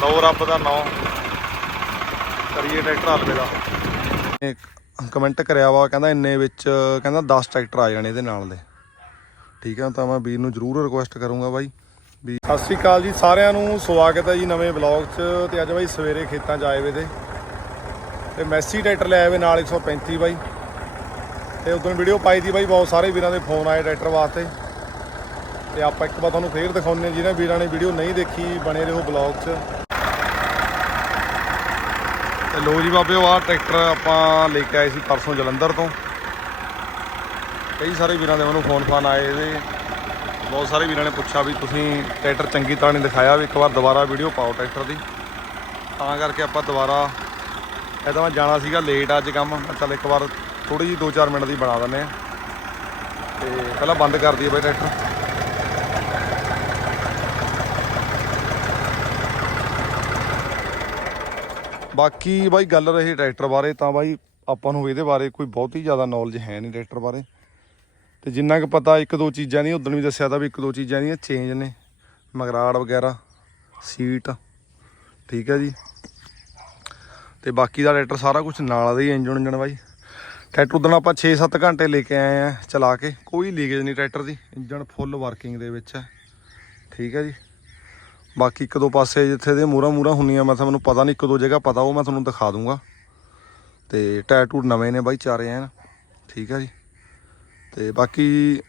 ਲਓ ਰੱਬ ਦਾ ਨਾਮ ਕਰੀਏ ਟਰੈਕਟਰ ਹਲਵੇ ਦਾ। ਕਮੈਂਟ ਕਰਿਆ ਵਾ, ਕਹਿੰਦਾ ਇੰਨੇ ਵਿੱਚ, ਕਹਿੰਦਾ 10 ਟਰੈਕਟਰ ਆ ਜਾਣੇ ਇਹਦੇ ਨਾਲ ਦੇ। ਠੀਕ ਹੈ ਤਾਂ ਮੈਂ ਵੀਰ ਨੂੰ ਜ਼ਰੂਰ ਰਿਕੁਐਸਟ ਕਰੂੰਗਾ ਬਾਈ। ਵੀ ਸਤਿ ਸ਼੍ਰੀ ਅਕਾਲ ਜੀ, ਸਾਰਿਆਂ ਨੂੰ ਸਵਾਗਤ ਹੈ ਜੀ ਨਵੇਂ ਬਲੌਗ 'ਚ। ਤੇ ਅੱਜ ਬਾਈ ਸਵੇਰੇ ਖੇਤਾਂ 'ਚ ਆਏ ਵੇ ਤੇ। ਤੇ ਮੈਸੀ ਟਰੈਕਟਰ ਲੈ ਆਏ ਵੇ ਨਾਲ 135 ਬਾਈ। ਤੇ ਉਦੋਂ ਵੀਡੀਓ ਪਾਈ ਦੀ ਬਾਈ, ਬਹੁਤ ਸਾਰੇ ਵੀਰਾਂ ਦੇ ਫੋਨ ਆਏ ਟਰੈਕਟਰ ਵਾਸਤੇ। ਤੇ ਆਪਾਂ ਇੱਕ ਵਾਰ ਤੁਹਾਨੂੰ ਫੇਰ ਦਿਖਾਉਂਦੇ ਹਾਂ, ਜਿਹਨਾਂ ਵੀਰਾਂ ਨੇ ਵੀਡੀਓ ਨਹੀਂ ਦੇਖੀ, ਬਣੇ ਰਹੋ ਬਲੌਗ 'ਚ। ਤੇ ਲੋ ਜੀ ਬਾਬਿਓ ਆਹ ਟਰੈਕਟਰ ਆਪਾਂ ਲੈ ਕੇ ਆਏ ਸੀ ਪਰਸੋਂ ਜਲੰਧਰ ਤੋਂ। ਕਈ ਸਾਰੇ ਵੀਰਾਂ ਦੇ ਮੈਨੂੰ ਫੋਨ ਫਾਨ ਆਏ ਇਹਦੇ ਬਹੁਤ ਸਾਰੇ ਵੀਰਾਂ ਨੇ ਪੁੱਛਿਆ ਵੀ ਤੁਸੀਂ ਟਰੈਕਟਰ ਚੰਗੀ ਤਰ੍ਹਾਂ ਨਹੀਂ ਦਿਖਾਇਆ ਵੀ ਇੱਕ ਵਾਰ ਦੁਬਾਰਾ ਵੀਡੀਓ ਪਾਓ ਟਰੈਕਟਰ ਦੀ। ਤਾਂ ਕਰਕੇ ਆਪਾਂ ਦੁਬਾਰਾ, ਇਹ ਤਾਂ ਮੈਂ ਜਾਣਾ ਸੀਗਾ ਲੇਟ ਅੱਜ ਕੰਮ। ਚੱਲ ਇੱਕ ਵਾਰ ਥੋੜੀ ਜਿਹੀ 2-4 ਮਿੰਟ ਦੀ ਬਣਾ ਦਿੰਦੇ ਆ ਤੇ ਪਹਿਲਾਂ ਬੰਦ ਕਰ ਦਈਏ ਬਾਈ ਟਰੈਕਟਰ। ਬਾਕੀ ਬਾਈ ਗੱਲ ਰਹੀ ਟਰੈਕਟਰ ਬਾਰੇ, ਤਾਂ ਬਾਈ ਆਪਾਂ ਨੂੰ ਇਹਦੇ ਬਾਰੇ ਕੋਈ ਬਹੁਤੀ ਜ਼ਿਆਦਾ ਨੌਲੇਜ ਹੈ ਨਹੀਂ ਟਰੈਕਟਰ ਬਾਰੇ। ਤੇ ਜਿੰਨਾ ਕੁ ਪਤਾ ਇੱਕ ਦੋ ਚੀਜ਼ਾਂ ਦੀ ਉਦੋਂ ਵੀ ਦੱਸਿਆ ਤਾਂ ਵੀ ਇੱਕ ਦੋ ਚੀਜ਼ਾਂ ਦੀਆਂ ਚੇਂਜ ਨੇ। ਮਗਰਾੜ ਵਗੈਰਾ, ਸੀਟ, ਠੀਕ ਹੈ ਜੀ। ਤੇ ਬਾਕੀ ਦਾ ਟਰੈਕਟਰ ਸਾਰਾ ਕੁਝ ਨਾਲ ਦਾ ਹੀ ਇੰਜਣ ਇੰਜਨ ਬਾਈ। ਟਰੈਕਟਰ ਉਦੋਂ ਆਪਾਂ 6-7 ਘੰਟੇ ਲੈ ਕੇ ਆਏ ਆ ਚਲਾ ਕੇ। ਕੋਈ ਲੀਕੇਜ ਨਹੀਂ ਟਰੈਕਟਰ ਦੀ, ਇੰਜਣ ਫੁੱਲ ਵਰਕਿੰਗ ਦੇ ਵਿੱਚ ਹੈ। ਠੀਕ ਹੈ ਜੀ। ਬਾਕੀ ਇੱਕ ਦੋ ਪਾਸੇ ਜਿੱਥੇ ਦੇ ਮੂਰਾ ਮੂਰਾ ਹੁੰਦੀਆਂ, ਮੈਂ ਤੁਹਾਨੂੰ ਪਤਾ ਨਹੀਂ ਇੱਕ ਦੋ ਜਗ੍ਹਾ ਪਤਾ, ਉਹ ਮੈਂ ਤੁਹਾਨੂੰ ਦਿਖਾ ਦੂੰਗਾ। ਤੇ ਟਾਇਰ ਟੂਰ ਨਵੇਂ ਨੇ ਬਾਈ, ਚਾਰੇ ਐਨ, ਠੀਕ ਆ ਜੀ। ਤੇ ਬਾਕੀ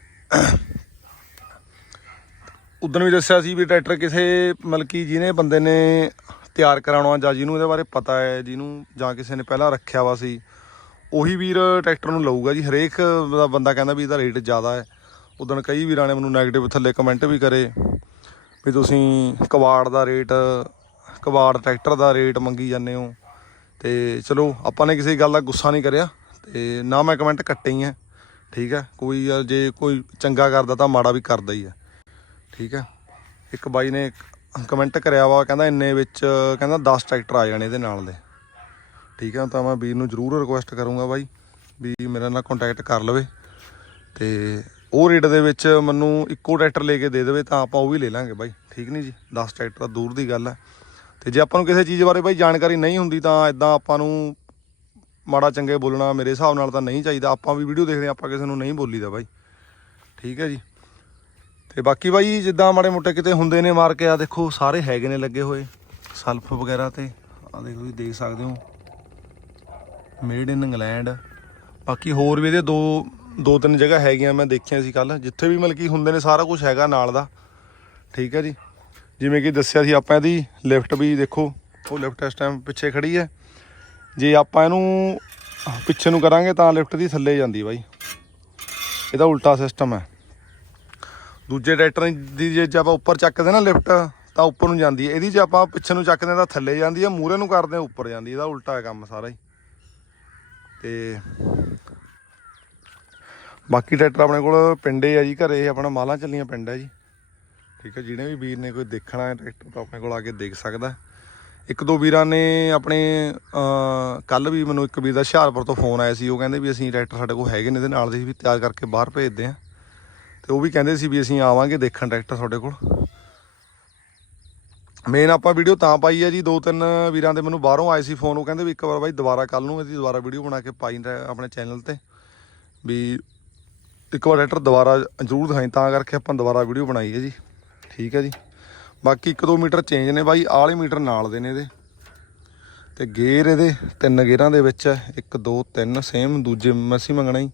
ਉਦੋਂ ਵੀ ਦੱਸਿਆ ਸੀ ਵੀ ਟਰੈਕਟਰ ਕਿਸੇ, ਮਤਲਬ ਕਿ ਜਿਹਨੇ ਬੰਦੇ ਨੇ ਤਿਆਰ ਕਰਾਉਣਾ, ਜਾਂ ਜਿਹਨੂੰ ਇਹਦੇ ਬਾਰੇ ਪਤਾ ਹੈ, ਜਿਹਨੂੰ ਜਾਂ ਕਿਸੇ ਨੇ ਪਹਿਲਾਂ ਰੱਖਿਆ ਵਾ ਸੀ, ਉਹੀ ਵੀਰ ਟਰੈਕਟਰ ਨੂੰ ਲਊਗਾ ਜੀ। ਹਰੇਕ ਬੰਦਾ ਕਹਿੰਦਾ ਵੀ ਇਹਦਾ ਰੇਟ ਜ਼ਿਆਦਾ ਹੈ। ਉਦੋਂ ਕਈ ਵੀਰਾਂ ਨੇ ਮੈਨੂੰ 네ਗੇਟਿਵ ਥੱਲੇ ਕਮੈਂਟ ਵੀ ਕਰੇ। ਵੀ ਤੁਸੀਂ ਕਬਾੜ ਦਾ ਰੇਟ, ਕਬਾੜ ਟਰੈਕਟਰ ਦਾ ਰੇਟ ਮੰਗੀ ਜਾਂਦੇ ਹੋ। ਤੇ ਚਲੋ, ਆਪਾਂ ਨੇ ਕਿਸੇ ਗੱਲ ਦਾ ਗੁੱਸਾ ਨਹੀਂ ਕਰਿਆ, ਤੇ ਨਾ ਮੈਂ ਕਮੈਂਟ ਕੱਟੇ ਹੀ ਆ, ਠੀਕ ਹੈ ਕੋਈ ਯਾਰ, ਜੇ ਕੋਈ ਚੰਗਾ ਕਰਦਾ ਤਾਂ ਮਾੜਾ ਵੀ ਕਰਦਾ ਹੀ ਹੈ ਠੀਕ ਹੈ ਇੱਕ ਬਾਈ ਨੇ ਕਮੈਂਟ ਕਰਿਆ ਵਾ, ਕਹਿੰਦਾ ਇੰਨੇ ਵਿੱਚ, ਕਹਿੰਦਾ 10 ਟਰੈਕਟਰ ਆ ਜਾਣੇ ਇਹਦੇ ਨਾਲ ਦੇ, ਠੀਕ ਹੈ ਤਾਂ ਮੈਂ ਵੀਰ ਨੂੰ ਜ਼ਰੂਰ ਰਿਕੁਐਸਟ ਕਰੂੰਗਾ ਬਾਈ, ਵੀ ਮੇਰੇ ਨਾਲ ਕੰਟੈਕਟ ਕਰ ਲਵੇ, ਤੇ ਉਹ ਰੇਟ ਦੇ ਵਿੱਚ ਮੈਨੂੰ ਇੱਕੋ ਟਰੈਕਟਰ ਲੈ ਕੇ ਦੇ ਦੇਵੇ ਤਾਂ ਆਪਾਂ ਉਹ ਵੀ ਲੈ ਲਾਂਗੇ ਬਾਈ। ਠੀਕ ਨਹੀਂ ਜੀ? 10 ਟਰੈਕਟਰ ਦੂਰ ਦੀ ਗੱਲ ਹੈ ਤੇ ਜੇ ਆਪਾਂ ਨੂੰ ਕਿਸੇ ਚੀਜ਼ ਬਾਰੇ ਬਾਈ ਜਾਣਕਾਰੀ ਨਹੀਂ ਹੁੰਦੀ ਤਾਂ ਇਦਾਂ ਆਪਾਂ ਨੂੰ ਮਾੜਾ ਚੰਗੇ ਬੋਲਣਾ ਮੇਰੇ ਹਿਸਾਬ ਨਾਲ ਤਾਂ ਨਹੀਂ ਚਾਹੀਦਾ। ਆਪਾਂ ਵੀ ਵੀਡੀਓ ਦੇਖਦੇ ਹਾਂ, ਆਪਾਂ ਕਿਸੇ ਨੂੰ ਨਹੀਂ ਬੋਲੀਦਾ ਬਾਈ। ਠੀਕ ਹੈ ਜੀ? ਤੇ ਬਾਕੀ ਬਾਈ ਜਿੱਦਾਂ ਮਾੜੇ ਮੋਟੇ ਕਿਤੇ ਹੁੰਦੇ ਨੇ ਮਾਰ ਕੇ ਆ ਦੇਖੋ ਸਾਰੇ ਹੈਗੇ ਨੇ ਲੱਗੇ ਹੋਏ। ਸਲਫ ਵਗੈਰਾ ਤੇ ਆ ਦੇਖੋ ਤੁਸੀਂ ਦੇਖ ਸਕਦੇ ਹੋ। ਮੇਡ ਇਨ ਇੰਗਲੈਂਡ ਬਾਕੀ ਹੋਰ ਵੀ ਇਹਦੇ ਦੋ ਦੋ ਤਿੰਨ ਜਗ੍ਹਾ ਹੈਗੀਆਂ ਮੈਂ ਦੇਖੀਆਂ ਸੀ ਕੱਲ ਜਿੱਥੇ ਵੀ ਮਤਲਬ ਕਿ ਹੁੰਦੇ ਨੇ ਸਾਰਾ ਕੁਝ ਹੈਗਾ ਨਾਲ ਦਾ। ਠੀਕ ਹੈ ਜੀ? ਜਿਵੇਂ ਕਿ ਦੱਸਿਆ ਸੀ ਆਪਾਂ ਇਹਦੀ ਲਿਫਟ ਵੀ ਦੇਖੋ, ਉਹ ਲਿਫਟ ਇਸ ਟਾਈਮ ਪਿੱਛੇ ਖੜੀ ਹੈ। ਜੇ ਆਪਾਂ ਇਹਨੂੰ ਪਿੱਛੇ ਨੂੰ ਕਰਾਂਗੇ ਤਾਂ ਲਿਫਟ ਦੀ ਥੱਲੇ ਜਾਂਦੀ ਬਾਈ। ਇਹਦਾ ਉਲਟਾ ਸਿਸਟਮ ਹੈ। ਦੂਜੇ ਟਰੈਕਟਰ ਦੀ ਜੇ ਜੇ ਆਪਾਂ ਉੱਪਰ ਚੱਕਦੇ ਨਾ ਲਿਫਟ, ਤਾਂ ਉੱਪਰ ਨੂੰ ਜਾਂਦੀ ਹੈ। ਇਹਦੀ ਜੇ ਆਪਾਂ ਪਿੱਛੇ ਨੂੰ ਚੱਕਦੇ ਤਾਂ ਥੱਲੇ ਜਾਂਦੀ ਹੈ ਮੂਰੇ ਨੂੰ ਕਰਦੇ ਹਾਂ, ਉੱਪਰ ਜਾਂਦੀ ਇਹਦਾ ਉਲਟਾ ਹੈ ਕੰਮ ਸਾਰਾ ਹੀ। ਤੇ ਬਾਕੀ ਟਰੈਕਟਰ ਆਪਣੇ ਕੋਲ ਪਿੰਡੇ ਆ ਜੀ, ਘਰੇ ਆਪਣਾ ਮਾਲਾਂ ਚੱਲੀਆਂ ਪਿੰਡ ਹੈ ਜੀ। ਠੀਕ ਹੈ, ਜਿਹਨੇ ਵੀ ਵੀਰ ਨੇ ਕੋਈ ਦੇਖਣਾ ਹੈ ਟਰੈਕਟਰ ਤਾਂ ਆਪਣੇ ਕੋਲ ਆ ਕੇ ਦੇਖ ਸਕਦਾ ਇੱਕ ਦੋ ਵੀਰਾਂ ਨੇ ਆਪਣੇ ਕੱਲ ਵੀ ਮੈਨੂੰ ਇੱਕ ਵੀਰ ਦਾ ਹੁਸ਼ਿਆਰਪੁਰ ਤੋਂ ਫੋਨ ਆਇਆ ਸੀ, ਉਹ ਕਹਿੰਦੇ ਵੀ ਅਸੀਂ ਟਰੈਕਟਰ ਸਾਡੇ ਕੋਲ ਹੈਗੇ ਨੇ, ਇਹਦੇ ਨਾਲ ਦੇ ਵੀ ਤਿਆਰ ਕਰਕੇ ਬਾਹਰ ਭੇਜਦੇ ਆ ਤੇ ਉਹ ਵੀ ਕਹਿੰਦੇ ਸੀ ਵੀ ਅਸੀਂ ਆਵਾਂਗੇ ਦੇਖਣ ਟਰੈਕਟਰ ਤੁਹਾਡੇ ਕੋਲ। ਮੇਨ ਆਪਾਂ ਵੀਡੀਓ ਤਾਂ ਪਾਈ ਹੈ ਜੀ, ਦੋ ਤਿੰਨ ਵੀਰਾਂ ਦੇ ਮੈਨੂੰ ਬਾਹਰੋਂ ਆਏ ਸੀ ਫੋਨ, ਉਹ ਕਹਿੰਦੇ ਵੀ ਇੱਕ ਵਾਰ ਬਾਈ ਦੁਬਾਰਾ ਕੱਲ ਨੂੰ ਇਹਦੀ ਦੁਬਾਰਾ ਵੀਡੀਓ ਬਣਾ ਕੇ ਪਾਈ ਆਪਣੇ ਚੈਨਲ ਤੇ। ਵੀ ਇੱਕ ਵਾਰ ਟਰੈਕਟਰ ਦੁਬਾਰਾ ਜ਼ਰੂਰ ਦਿਖਾਈ, ਤਾਂ ਕਰਕੇ ਆਪਾਂ ਦੁਬਾਰਾ ਵੀਡੀਓ ਬਣਾਈ ਹੈ ਜੀ। ਠੀਕ ਹੈ ਜੀ। ਬਾਕੀ 1-2 ਮੀਟਰ ਚੇਂਜ ਨੇ ਬਾਈ, ਆਲੇ ਮੀਟਰ ਨਾਲ ਦੇ ਨੇ ਇਹਦੇ। ਤੇ ਗੇਅਰ ਇਹਦੇ ਤਿੰਨ ਗੇਅਰਾਂ ਦੇ ਵਿੱਚ ਹੈ। 1 2 3 ਸੇਮ ਦੂਜੇ ਮੈਸੀ ਮੰਗਣਾ ਹੀ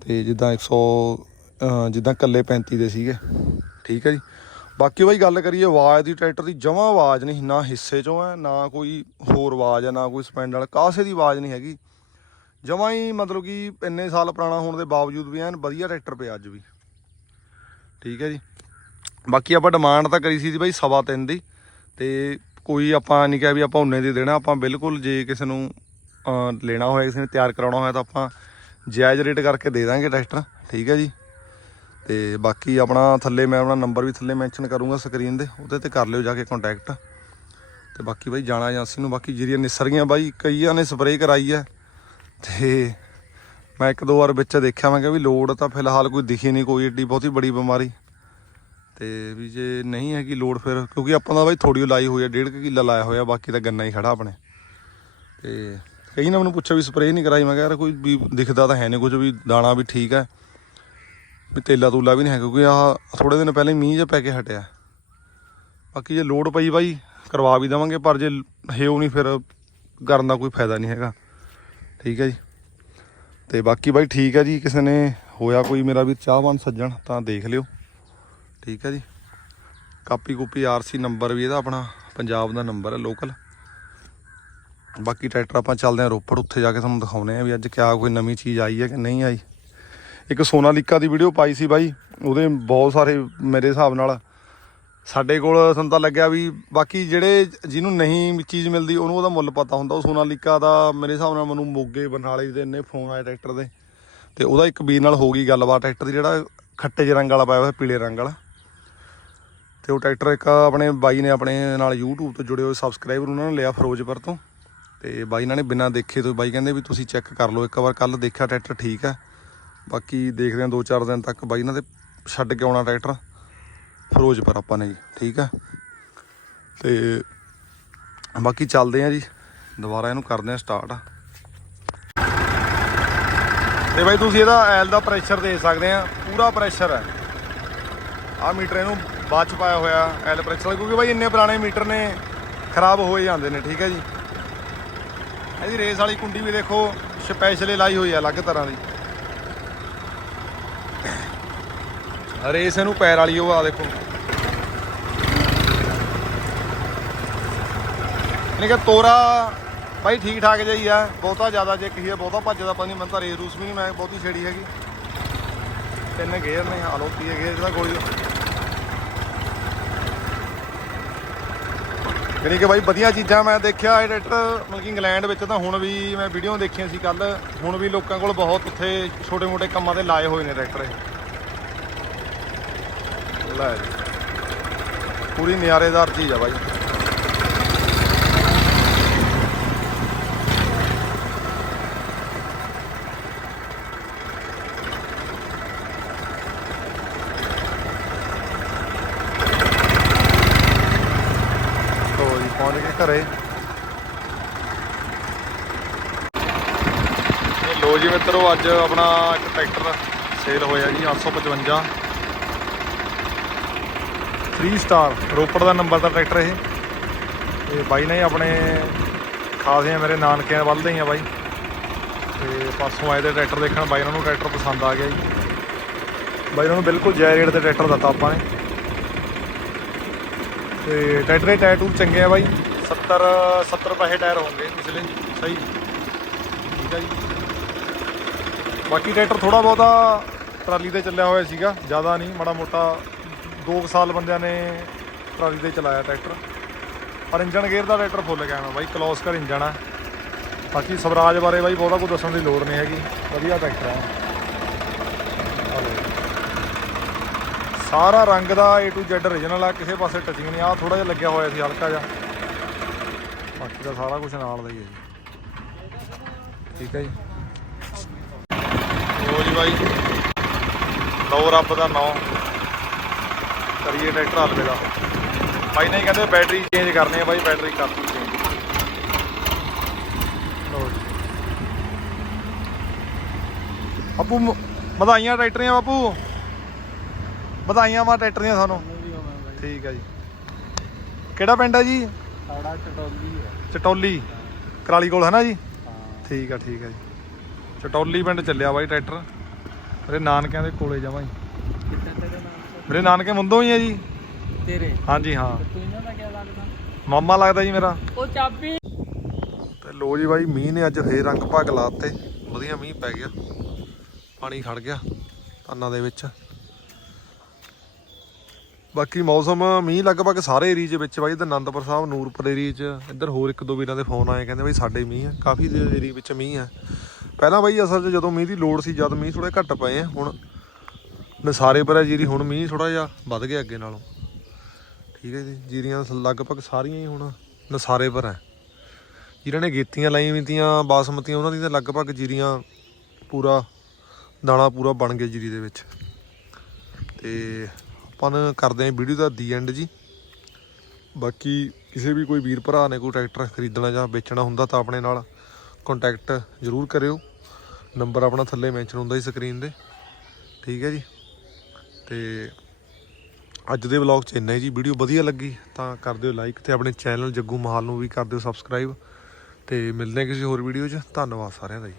ਤੇ ਜਿੱਦਾਂ 100 ਅਹ, ਜਿੱਦਾਂ ਕੱਲੇ 35 ਦੇ ਸੀਗੇ। ਠੀਕ ਹੈ ਜੀ। ਬਾਕੀ ਬਾਈ ਗੱਲ ਕਰੀਏ ਆਵਾਜ਼ ਦੀ, ਟਰੈਕਟਰ ਦੀ ਜਮਾਂ ਆਵਾਜ਼ ਨਹੀਂ, ਨਾ ਹਿੱਸੇ ਚੋਂ ਹੈ, ਨਾ ਕੋਈ ਹੋਰ ਆਵਾਜ਼ ਹੈ, ਨਾ ਕੋਈ ਸਪੈਂਡ ਵਾਲਾ, ਕਾਸੇ ਦੀ ਆਵਾਜ਼ ਨਹੀਂ ਹੈਗੀ। ਜਮਾਂ ਹੀ ਮਤਲਬ ਕਿ ਇੰਨੇ ਸਾਲ ਪੁਰਾਣਾ ਹੋਣ ਦੇ ਬਾਵਜੂਦ ਵੀ ਐਨ ਵਧੀਆ ਟਰੈਕਟਰ ਪਿਆ ਅੱਜ ਵੀ। ਠੀਕ ਹੈ ਜੀ। ਬਾਕੀ ਆਪਾਂ ਡਿਮਾਂਡ ਤਾਂ ਕਰੀ ਸੀ ਜੀ ਬਾਈ ਸਵਾ ਤਿੰਨ ਦੀ ਤੇ ਕੋਈ ਆਪਾਂ ਨਹੀਂ ਕਿਹਾ ਵੀ ਆਪਾਂ ਉਨੇ ਦੀ ਦੇਣਾ, ਆਪਾਂ ਬਿਲਕੁਲ ਜੇ ਕਿਸੇ ਨੂੰ ਲੈਣਾ ਹੋਇਆ, ਕਿਸੇ ਨੇ ਤਿਆਰ ਕਰਾਉਣਾ ਹੋਇਆ ਤਾਂ ਆਪਾਂ ਜਾਇਜ਼ ਰੇਟ ਕਰਕੇ ਦੇ ਦਾਂਗੇ ਟਰੈਕਟਰ। ਠੀਕ ਹੈ ਜੀ। ਤੇ ਬਾਕੀ ਆਪਣਾ ਥੱਲੇ ਮੈਂ ਆਪਣਾ ਨੰਬਰ ਵੀ ਥੱਲੇ ਮੈਂਸ਼ਨ ਕਰੂੰਗਾ ਸਕਰੀਨ ਦੇ ਉਹਦੇ ਤੇ ਕਰ ਲਿਓ ਜਾ ਕੇ ਕੰਟੈਕਟ ਤੇ ਬਾਕੀ ਬਾਈ ਜਾਣਾ ਏਜੰਸੀ ਨੂੰ, ਬਾਕੀ ਜਿਹੜੀਆਂ ਨਿਸਰੀਆਂ ਬਾਈ, ਕਈਆਂ ਨੇ ਸਪਰੇਅ ਕਰਾਈ ਹੈ। ਤੇ ਮੈਂ ਇੱਕ ਦੋ ਵਾਰ ਵਿੱਚ ਦੇਖਿਆ, ਮੈਂ ਕਿਹਾ ਵੀ ਲੋੜ ਤਾਂ ਫਿਲਹਾਲ ਕੋਈ ਦਿਖੀ ਨਹੀਂ ਕੋਈ ਏਡੀ ਬਹੁਤੀ ਬੜੀ ਬਿਮਾਰੀ। ਤੇ ਵੀ ਜੇ ਨਹੀਂ ਹੈਗੀ ਲੋੜ ਫਿਰ, ਕਿਉਂਕਿ ਆਪਾਂ ਦਾ ਬਾਈ ਥੋੜੀ ਲਾਈ ਹੋਈ ਹੈ ਡੇਢ ਕੁ ਕਿੱਲਾ ਲਾਇਆ ਹੋਇਆ, ਬਾਕੀ ਤਾਂ ਗੰਨਾ ਹੀ ਖੜਾ ਆਪਣੇ। ਤੇ ਕਈ ਨੇ ਮੈਨੂੰ ਪੁੱਛਿਆ ਵੀ ਸਪਰੇਅ ਨਹੀਂ ਕਰਾਈ, ਮੈਂ ਕਿਹਾ ਯਾਰ ਕੋਈ ਵੀ ਦਿਖਦਾ ਤਾਂ ਹੈ ਨਹੀਂ ਕੁਝ, ਵੀ ਦਾਣਾ ਵੀ ਠੀਕ ਹੈ ਵੀ ਤੇਲਾ ਤੂਲਾ ਵੀ ਨਹੀਂ ਹੈ ਕਿਉਂਕਿ ਆਹ ਥੋੜੇ ਦਿਨ ਪਹਿਲਾਂ ਹੀ ਮੀਂਹ ਜਿਹਾ ਪੈ ਕੇ ਹਟਿਆ। ਬਾਕੀ ਜੇ ਲੋੜ ਪਈ ਬਾਈ, ਕਰਵਾ ਵੀ ਦੇਵਾਂਗੇ, ਪਰ ਜੇ ਹੇਉ ਨਹੀਂ ਫਿਰ ਕਰਨ ਦਾ ਕੋਈ ਫਾਇਦਾ ਨਹੀਂ ਹੈਗਾ। ਠੀਕ ਹੈ ਜੀ। ਤੇ ਬਾਕੀ ਬਾਈ ਠੀਕ ਹੈ ਜੀ, ਕਿਸੇ ਨੇ ਹੋਇਆ ਕੋਈ ਮੇਰਾ ਵੀ ਚਾਹਵਾਨ ਸੱਜਣ, ਤਾਂ ਦੇਖ ਲਿਓ। ਠੀਕ ਹੈ ਜੀ। ਕਾਪੀ ਕੂਪੀ ਆਰਸੀ ਨੰਬਰ ਵੀ ਇਹਦਾ ਆਪਣਾ, ਪੰਜਾਬ ਦਾ ਨੰਬਰ ਹੈ ਲੋਕਲ ਬਾਕੀ ਟਰੈਕਟਰ ਆਪਾਂ ਚੱਲਦੇ ਹਾਂ ਰੋਪੜ, ਉੱਥੇ ਜਾ ਕੇ ਤੁਹਾਨੂੰ ਦਿਖਾਉਨੇ ਆ ਵੀ ਅੱਜ ਕਿਆ ਕੋਈ ਨਵੀਂ ਚੀਜ਼ ਆਈ ਹੈ ਕਿ ਨਹੀਂ ਆਈ। ਇੱਕ ਸੋਨਾਲੀਕਾ ਦੀ ਵੀਡੀਓ ਪਾਈ ਸੀ ਬਾਈ, ਉਹਦੇ ਬਹੁਤ ਸਾਰੇ ਮੇਰੇ ਹਿਸਾਬ ਨਾਲ ਸਾਡੇ ਕੋਲ ਸਾਨੂੰ ਤਾਂ ਲੱਗਿਆ ਵੀ ਬਾਕੀ ਜਿਹੜੇ ਜਿਹਨੂੰ ਨਹੀਂ ਚੀਜ਼ ਮਿਲਦੀ ਉਹਨੂੰ ਉਹਦਾ ਮੁੱਲ ਪਤਾ ਹੁੰਦਾ। ਉਹ ਸੋਨਾਲੀਕਾ ਦਾ ਮੇਰੇ ਹਿਸਾਬ ਨਾਲ ਮੈਨੂੰ ਮੋਗੇ, ਬਰਨਾਲੇ ਦੇ ਇੰਨੇ ਫੋਨ ਆਏ ਟਰੈਕਟਰ ਦੇ। ਤੇ ਉਹਦਾ ਇੱਕ ਵੀਰ ਨਾਲ ਹੋ ਗਈ ਗੱਲਬਾਤ ਟਰੈਕਟਰ ਦੀ, ਜਿਹੜਾ ਖੱਟੇ ਜਿਹੇ ਰੰਗ ਵਾਲਾ ਪਾਇਆ ਹੋਇਆ, ਪੀਲੇ ਰੰਗ ਵਾਲਾ। ਤੇ ਉਹ ਟਰੈਕਟਰ ਇੱਕ ਆਪਣੇ ਬਾਈ ਨੇ ਆਪਣੇ ਨਾਲ YouTube ਤੋਂ ਜੁੜੇ ਹੋਏ ਸਬਸਕ੍ਰਾਈਬਰ ਉਹਨਾਂ ਨੇ ਲਿਆ ਫਿਰੋਜ਼ਪੁਰ ਤੋਂ। ਤੇ ਬਾਈ ਇਹਨਾਂ ਨੇ ਬਿਨਾਂ ਦੇਖੇ ਤੋਂ ਬਾਈ ਕਹਿੰਦੇ ਵੀ ਤੁਸੀਂ ਚੈੱਕ ਕਰ ਲਓ, ਇੱਕ ਵਾਰ ਕੱਲ ਦੇਖਿਆ ਟਰੈਕਟਰ ਠੀਕ ਹੈ। ਬਾਕੀ ਦੇਖਦੇ ਹਾਂ ਦੋ ਚਾਰ ਦਿਨ ਤੱਕ ਬਾਈ ਇਹਨਾਂ ਦੇ ਛੱਡ ਕੇ ਆਉਣਾ ਟਰੈਕਟਰ। ਫਿਰੋਜ਼ਪੁਰ ਆਪਾਂ ਨੇ ਜੀ, ਠੀਕ ਹੈ ਤੇ ਬਾਕੀ ਚੱਲਦੇ ਆ ਜੀ, ਦੁਬਾਰਾ ਇਹਨੂੰ ਕਰਦੇ ਆ ਸਟਾਰਟ ਤੇ ਬਾਈ ਤੁਸੀਂ ਇਹਦਾ ਐਲ ਦਾ ਪ੍ਰੈਸ਼ਰ ਦੇ ਸਕਦੇ ਆ, ਪੂਰਾ ਪ੍ਰੈਸ਼ਰ ਹੈ ਆ ਮੀਟਰ ਇਹਨੂੰ ਬਾਅਦ ਚ ਪਾਇਆ ਹੋਇਆ ਐਲ ਪ੍ਰੈਸ਼ਰ ਕਿਉਂਕਿ ਬਾਈ ਇੰਨੇ ਪੁਰਾਣੇ ਮੀਟਰ ਨੇ, ਖਰਾਬ ਹੋਏ ਜਾਂਦੇ ਨੇ, ਠੀਕ ਹੈ ਜੀ? ਇਹਦੀ ਰੇਸ ਵਾਲੀ ਕੁੰਡੀ ਵੀ ਦੇਖੋ ਸਪੈਸ਼ਲੀ ਲਾਈ ਹੋਈ ਹੈ ਅਲੱਗ ਤਰ੍ਹਾਂ ਦੀ। ਰੇਸ ਇਹਨੂੰ ਪੈਰ ਵਾਲੀ ਉਹ ਆ ਦੇਖੋ। ਨਹੀਂ ਕਿ ਤੋਰਾ ਬਾਈ ਠੀਕ ਠਾਕ ਜਿਹੀ ਆ, ਬਹੁਤਾ ਜ਼ਿਆਦਾ ਜੇ ਕਹੀਏ ਬਹੁਤਾ ਭੱਜਦਾ ਪਤਾ ਨਹੀਂ ਮੈਨੂੰ ਤਾਂ ਰੇਸ ਰੂਸ ਵੀ ਨਹੀਂ ਮੈਂ ਬਹੁਤੀ ਛੇੜੀ ਹੈਗੀ। ਤਿੰਨ ਗੇਅਰ ਨੇ ਆ ਲੋ ਗੇਅਰ ਦਾ ਗੋਲੀ। ਯਾਨੀ ਕਿ ਬਾਈ ਵਧੀਆ ਚੀਜ਼ਾਂ ਮੈਂ ਦੇਖਿਆ ਇਹ ਟਰੈਕਟਰ ਮਤਲਬ ਕਿ ਇੰਗਲੈਂਡ ਵਿੱਚ ਤਾਂ ਹੁਣ ਵੀ ਮੈਂ ਵੀਡੀਓ ਦੇਖੀਆਂ ਸੀ ਕੱਲ ਹੁਣ ਵੀ ਲੋਕਾਂ ਕੋਲ ਬਹੁਤ ਉੱਥੇ ਛੋਟੇ-ਮੋਟੇ ਕੰਮਾਂ ਤੇ ਲਾਏ ਹੋਏ ਨੇ ਟਰੈਕਟਰ ਇਹ। ਲੈ ਜੀ। ਪੂਰੀ ਨਿਆਰੇਦਾਰ ਚੀਜ਼ ਆ ਬਾਈ। ਪਹੁੰਚ ਗਏ ਘਰੇ। ਲੋ ਜੀ ਮਿੱਤਰੋ, ਅੱਜ ਆਪਣਾ ਇੱਕ ਟਰੈਕਟਰ ਸੇਲ ਹੋਇਆ ਜੀ 855 3 ਸਟਾਰ ਰੋਪੜ ਦਾ ਨੰਬਰ ਦਾ ਟਰੈਕਟਰ ਇਹ। ਤੇ ਬਾਈ ਨੇ ਆਪਣੇ ਖਾਸੇ ਮੇਰੇ ਨਾਨਕਿਆਂ ਵੱਲ ਦੇ ਹੀ ਆ ਬਾਈ। ਤੇ ਪਾਸੋਂ ਆਏ ਦੇ ਟਰੈਕਟਰ ਦੇਖਣ ਬਾਈ ਉਹਨਾਂ ਨੂੰ ਟਰੈਕਟਰ ਪਸੰਦ ਆ ਗਿਆ ਜੀ। ਬਾਈ ਉਹਨਾਂ ਨੂੰ ਬਿਲਕੁਲ ਜੈ ਰੇਟ ਤੇ ਟਰੈਕਟਰ ਦਿੱਤਾ ਆਪਾਂ ਨੇ। ਤੇ ਟਰੈਕਟਰ ਦੇ ਟਾਇਰ ਟੂਰ ਚੰਗੇ ਆ ਬਾਈ। 70 70 ਪੈਸੇ ਟਾਇਰ ਹੋਣਗੇ ਪਿਛਲੇ ਸਹੀ। ਠੀਕ ਆ ਜੀ। ਬਾਕੀ ਟਰੈਕਟਰ ਥੋੜਾ ਬਹੁਤਾ ਟਰਾਲੀ ਤੇ ਚੱਲਿਆ ਹੋਇਆ ਸੀਗਾ, ਜ਼ਿਆਦਾ ਨਹੀਂ, ਮਾੜਾ ਮੋਟਾ 2 ਸਾਲ ਬੰਦਿਆਂ ਨੇ ਟਰਾਲੀ ਤੇ ਚਲਾਇਆ ਟਰੈਕਟਰ। ਪਰ ਇੰਜਨ ਗੇਅਰ ਦਾ ਟਰੈਕਟਰ ਫੁੱਲ ਗਿਆ ਬਾਈ ਕਲੋਸਕਰ ਇੰਜਨ ਆ। ਬਾਕੀ ਸਵਰਾਜ ਬਾਰੇ ਬਾਈ ਬਹੁਤਾ ਕੁਝ ਦੱਸਣ ਦੀ ਲੋੜ ਨਹੀਂ ਹੈਗੀ, ਵਧੀਆ ਟਰੈਕਟਰ ਆ। ਸਾਰਾ ਰੰਗ ਦਾ A to Z origignal ਆ, ਕਿਸੇ ਪਾਸੇ ਟਚਿੰਗ ਨਹੀਂ ਆ ਥੋੜਾ ਜਿਹਾ ਲੱਗਿਆ ਹੋਇਆ ਸੀ, ਹਲਕਾ ਜਿਹਾ। ਬਾਕੀ ਦਾ ਸਾਰਾ ਕੁਝ ਨਾਲ ਦਾ ਹੀ ਹੈ ਜੀ। ਠੀਕ ਹੈ ਜੀ। ਲੋ ਜੀ ਬਾਈ। ਲਓ ਰੱਬ ਦਾ ਨਾਮ। ਕਰੀਏ ਟਰੈਕਟਰ ਹਲਵੇ ਦਾ ਬਾਈ ਨੇ ਕਹਿੰਦੇ ਬੈਟਰੀ ਚੇਂਜ ਕਰਨੀ ਹੈ ਬਾਈ ਬੈਟਰੀ ਕਰਤੀ ਚੇਂਜ ਬਾਪੂ ਵਧਾਈਆਂ ਟਰੈਕਟਰੀਆਂ ਬਾਪੂ। ਵਧਾਈਆਂ ਵਾ ਟਰੈਕਟਰ ਦੀਆਂ ਤੁਹਾਨੂੰ ਠੀਕ ਹੈ ਜੀ। ਕਿਹੜਾ ਪਿੰਡ ਹੈ ਜੀ? ਸਾੜਾ ਚਟੌਲੀ ਹੈ ਚਟੌਲੀ। ਕਰਾਲੀ ਕੋਲ ਹੈ ਨਾ ਜੀ? ਹਾਂ। ਠੀਕ ਆ ਠੀਕ ਆ ਜੀ। ਚਟੌਲੀ ਪਿੰਡ ਚੱਲਿਆ ਬਾਈ ਟਰੈਕਟਰ। ਮੇਰੇ ਨਾਨਕਿਆਂ ਦੇ ਕੋਲੇ ਜਾਵਾਂ ਜੀ। ਮੇਰੇ ਨਾਨਕੇ ਮੁੰਦੋਂ ਹੀ ਆ ਜੀ। ਤੇਰੇ? ਹਾਂਜੀ ਹਾਂ। ਤੂੰ ਇਹਨਾਂ ਦਾ ਕੀ ਲੱਗਦਾ? ਮਾਮਾ ਲੱਗਦਾ ਜੀ ਮੇਰਾ। ਉਹ ਚਾਬੀ। ਤੇ ਲੋ ਜੀ ਬਾਈ ਮੀਂਹ ਨੇ ਅੱਜ ਫੇਰ ਰੰਗ ਭਾਗ ਲਾਤੇ ਵਧੀਆ ਮੀਂਹ ਪੈ ਗਿਆ। ਪਾਣੀ ਖੜ ਗਿਆ ਧਾਨਾਂ ਦੇ ਵਿੱਚ। ਬਾਕੀ ਮੌਸਮ ਮੀਂਹ ਲਗਭਗ ਸਾਰੇ ਏਰੀਏ ਦੇ ਵਿੱਚ ਬਾਈ ਤੇ ਆਨੰਦਪੁਰ ਸਾਹਿਬ ਨੂਰਪੁਰ ਏਰੀਏ 'ਚ। ਇੱਧਰ ਹੋਰ ਇੱਕ ਦੋ ਵੀਰਾਂ ਦੇ ਫੋਨ ਆਏ ਕਹਿੰਦੇ ਬਾਈ ਸਾਡੇ ਮੀਂਹ ਆ। ਕਾਫੀ ਏਰੀਏ ਵਿੱਚ ਮੀਂਹ ਆ। ਪਹਿਲਾਂ ਬਾਈ ਅਸਲ 'ਚ ਜਦੋਂ ਮੀਂਹ ਦੀ ਲੋੜ ਸੀ ਜਦ ਮੀਂਹ ਥੋੜੇ ਘੱਟ ਪਏ ਆ ਹੁਣ ਨਸਾਰੇ ਪਰ ਆ ਜੀਰੀ, ਹੁਣ ਮੀਂਹ ਥੋੜਾ ਜਿਹਾ ਵੱਧ ਗਿਆ ਅੱਗੇ ਨਾਲੋਂ। ਠੀਕ ਹੈ ਜੀ, ਜੀਰੀਆਂ ਲਗਭਗ ਸਾਰੀਆਂ ਹੀ ਹੁਣ ਨਸਾਰੇ ਪਰ ਆ। ਜਿਨ੍ਹਾਂ ਨੇ ਗੇਤੀਆਂ ਲਾਈਆਂ ਵੀ ਤੀਆਂ, ਬਾਸਮਤੀਆਂ, ਉਹਨਾਂ ਦੀਆਂ ਲਗਭਗ ਜੀਰੀਆਂ ਪੂਰਾ, ਦਾਣਾ ਪੂਰਾ ਬਣ ਗਿਆ ਜੀਰੀ ਦੇ ਵਿੱਚ। ਤੇ ਆਪਾਂ ਨੂੰ ਕਰਦੇ ਹਾਂ ਵੀਡੀਓ ਦਾ ਦੀ ਐਂਡ ਜੀ। ਬਾਕੀ ਕਿਸੇ ਵੀ ਕੋਈ ਵੀਰ ਭਰਾ ਨੇ ਕੋਈ ਟਰੈਕਟਰ ਖਰੀਦਣਾ ਜਾਂ ਵੇਚਣਾ ਹੁੰਦਾ ਤਾਂ ਆਪਣੇ ਨਾਲ ਕੰਟੈਕਟ ਜ਼ਰੂਰ ਕਰਿਓ। ਨੰਬਰ ਆਪਣਾ ਥੱਲੇ ਮੈਂਸ਼ਨ ਹੁੰਦਾ ਜੀ ਸਕਰੀਨ ਦੇ ਠੀਕ ਹੈ ਜੀ। ਤੇ ਅੱਜ ਦੇ ਵਲੌਗ 'ਚ ਇੰਨਾ ਹੀ ਜੀ। ਵੀਡੀਓ ਵਧੀਆ ਲੱਗੀ, ਤਾਂ ਕਰ ਦਿਓ ਲਾਈਕ ਤੇ ਆਪਣੇ ਚੈਨਲ ਜੱਗੂ ਮਹਾਲ ਨੂੰ ਵੀ ਕਰ ਦਿਓ ਸਬਸਕ੍ਰਾਈਬ ਤੇ ਮਿਲਦੇ ਹਾਂ ਕਿਸੇ ਹੋਰ ਵੀਡੀਓ 'ਚ। ਧੰਨਵਾਦ ਸਾਰਿਆਂ ਦਾ ਜੀ।